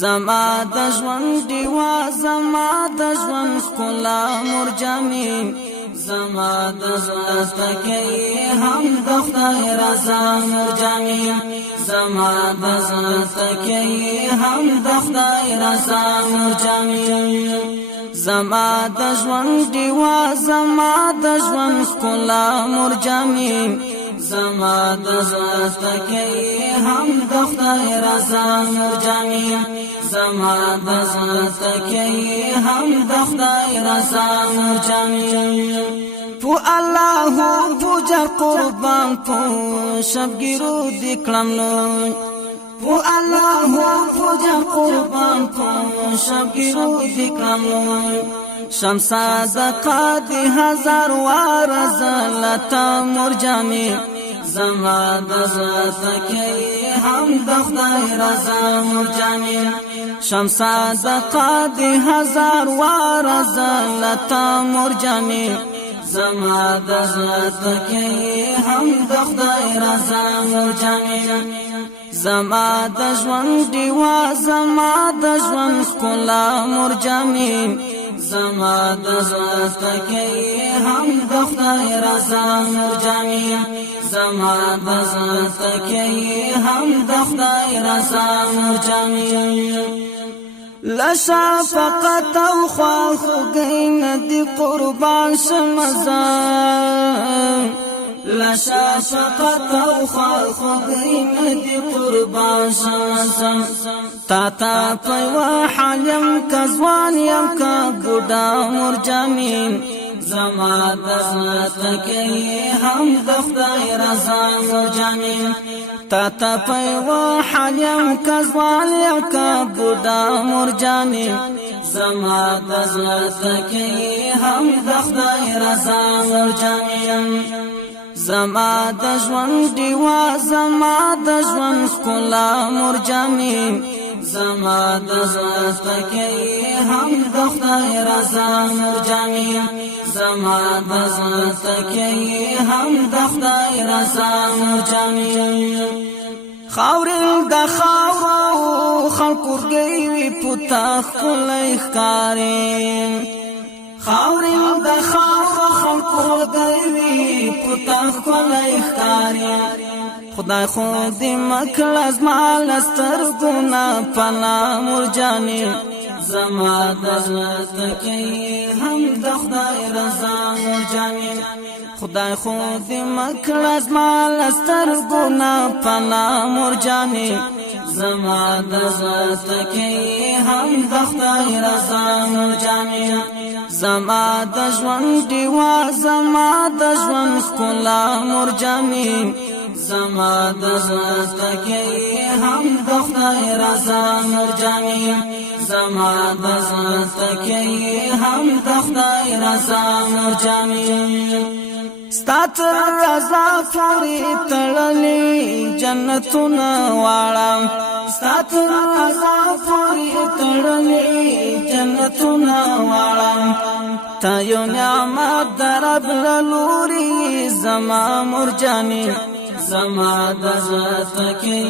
زما د ژوند دیوا زما د ژوند ښکلا مرجانې زما د زړه تکي هم د خدای رضا مرجانې زما د زړه تکي هم د خدای رضا مرجانې زما د ژوند دیوا زما د ژوند ښکلا مرجانې زما د زړه تکي هم د خدای رضا مرجانې زما د زړه تکي هم د خدای رضا مرجانې پو الله پوجا قربان پو شبګرو د کلملو پو الله پوجا قربان پو شبګرو د کلملو شمسا د قادي هزار وار زلتا مرجانې زما د زړه تکي هم د خدای رضا مرجانې شمسا د قادي هزار وار زلتا مرجانې زما د زړه تکي هم د خدای رضا مرجانې زما د ژوند دیوا زما د ژوند ښکلا مرجانې زما د زړه تکي هم د خدای رضا مرجانې زما د زړه تکي هم د خدای رضا مرجانې لشا فقط او خواخوگین دی قربان شمزان لشا فقط او خواخوگین دی قربان شمزان تا تا پیوا حالیم کزوان یم کا بودا مرجانین زما د زړه تکي هم د خدای رضا مرجانې تا ته پیوا حالیم کزوال یم کا بوډا مرجانې زما د زړه تکي هم د خدای رضا مرجانې زما د ژوند دیوا زما د ژوند ښکلا مرجانې زما د زړه تکي هم د خدای رضا مرجانې زما د زړه تکي هم د خدای رضا مرجانې خاورې د خاورو خلکو ورګوي پتا ښکلی ښکاري خاورې د خاورو خلکو ورګوي پتا ښکلی ښکاري خدای خو دې مکړه زما له سترګو نه پناه مرجانې زما د زړه تکي هم د خدای رضا مرجانې خدای خو دې مکړه زما له سترګو نه پناه مرجانې زما د زړه تکي هم د خدای رضا مرجانې زما د ژوند دیوا زما د ژوند ښکلا مرجانې زما د زړه تکي هم د خدای رضا مرجانې زما د زړه تکي هم د خدای رضا مرجانې ستا تر رضا پورې تړلې جنتونه واړه ستا تر رضا پورې تړلې جنتونه واړه تا یو نعمت در رب له لورې زما مرجانې زما د زړه تکي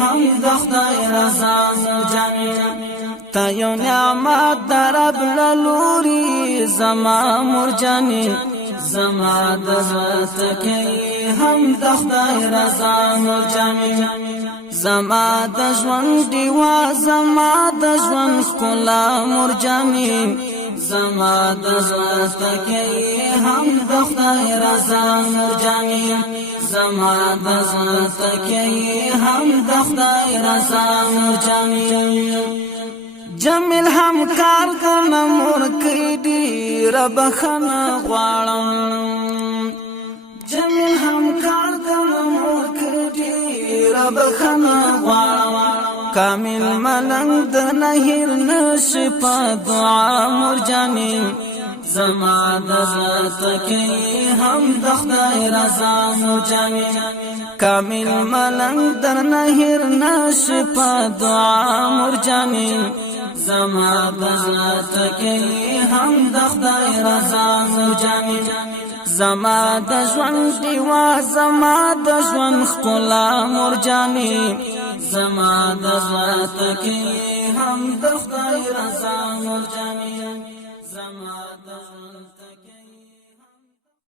هم د خدای رضا مرجانې تا یو نعمت در رب له لورې زما مرجانې زما د زړه تکي هم د خدای رضا مرجانې زما د ژوند دیوا زما د ژوند ښکلا مرجانې زما د زړه تکي هم د خدای رضا مرجانې زما د زړه تکي هم د خدای رضا مرجانې جمیل هم کار کنه مور کړي رب خنا غواړم جمیل هم کار کنه مور کړي رب خنا غواړم کامل ملنګ د نهیر نشي په دعا مرجانې زما د زړه تکي هم د خدای رضا مرجانې کامل ملنګ در نهیر نشي په دعا مرجانې زما د زړه تکي هم د خدای رضا مرجانې زما د ژوند دیوا زما د ژوند ښکلا مرجانې زما د ذات کې هم د خدای رضا مرجاني زما د